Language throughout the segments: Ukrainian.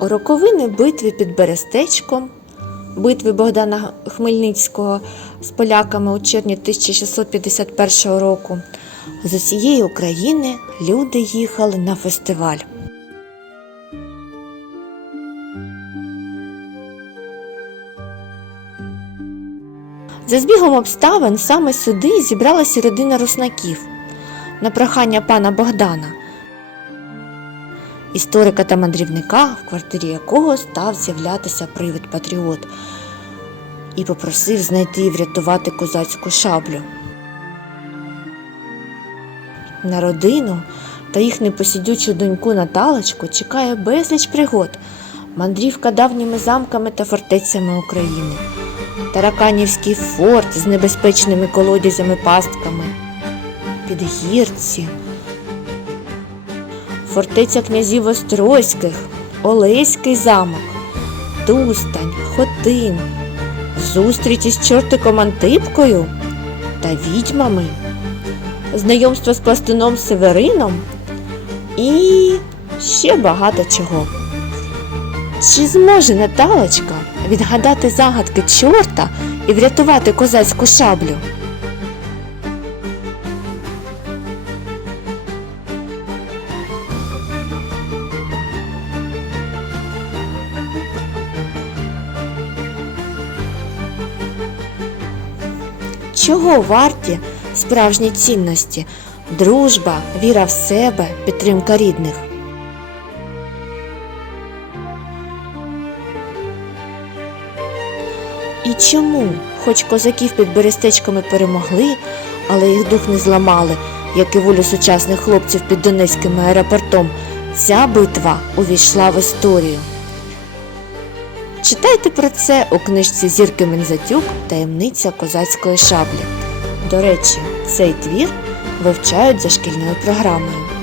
Роковини битви під Берестечком, битви Богдана Хмельницького з поляками у червні 1651 року. З усієї України люди їхали на фестиваль. За збігом обставин саме сюди зібралася родина руснаків на прохання пана Богдана, історика та мандрівника, в квартирі якого став з'являтися привид патріот, і попросив знайти і врятувати козацьку шаблю. На родину та їх непосідючу доньку Наталочку чекає безліч пригод, мандрівка давніми замками та фортецями України, Тараканівський форт з небезпечними колодязями пастками, підгірці, фортеця князів Острозьких, Олеський замок, Тустань, Хотин, зустріч із чортиком Антипкою та відьмами знайомство з пластуном Северином і ще багато чого. Чи зможе Наталочка відгадати загадки чорта і врятувати козацьку шаблю? Чого варті справжні цінності? Дружба, віра в себе, підтримка рідних. І чому, хоч козаків під берестечками перемогли, але їх дух не зламали, як і волю сучасних хлопців під Донецьким аеропортом, ця битва увійшла в історію. Читайте про це у книжці Зірки Мензатюк Таємниця козацької шаблі. До речі, цей твір вивчають за шкільною програмою.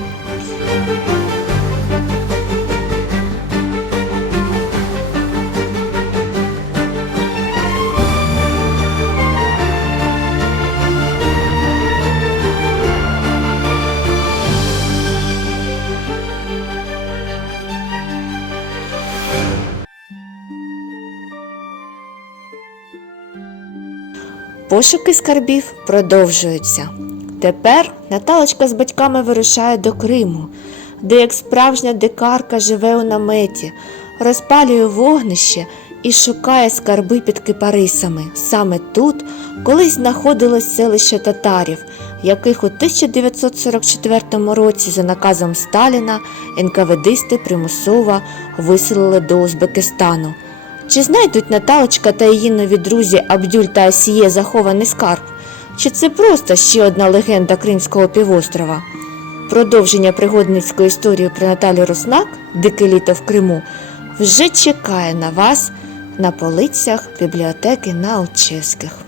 Пошуки скарбів продовжуються. Тепер Наталочка з батьками вирушає до Криму, де як справжня дикарка живе у наметі, розпалює вогнище і шукає скарби під кипарисами. Саме тут колись знаходилось селище татарів, яких у 1944 році за наказом Сталіна НКВДисти примусово виселили до Узбекистану. Чи знайдуть Наталочка та її нові друзі Абдюль та Асіє захований скарб? Чи це просто ще одна легенда Кримського півострова? Продовження пригодницької історії про Наталю Руснак Дике літо в Криму вже чекає на вас на полицях бібліотеки Научевських.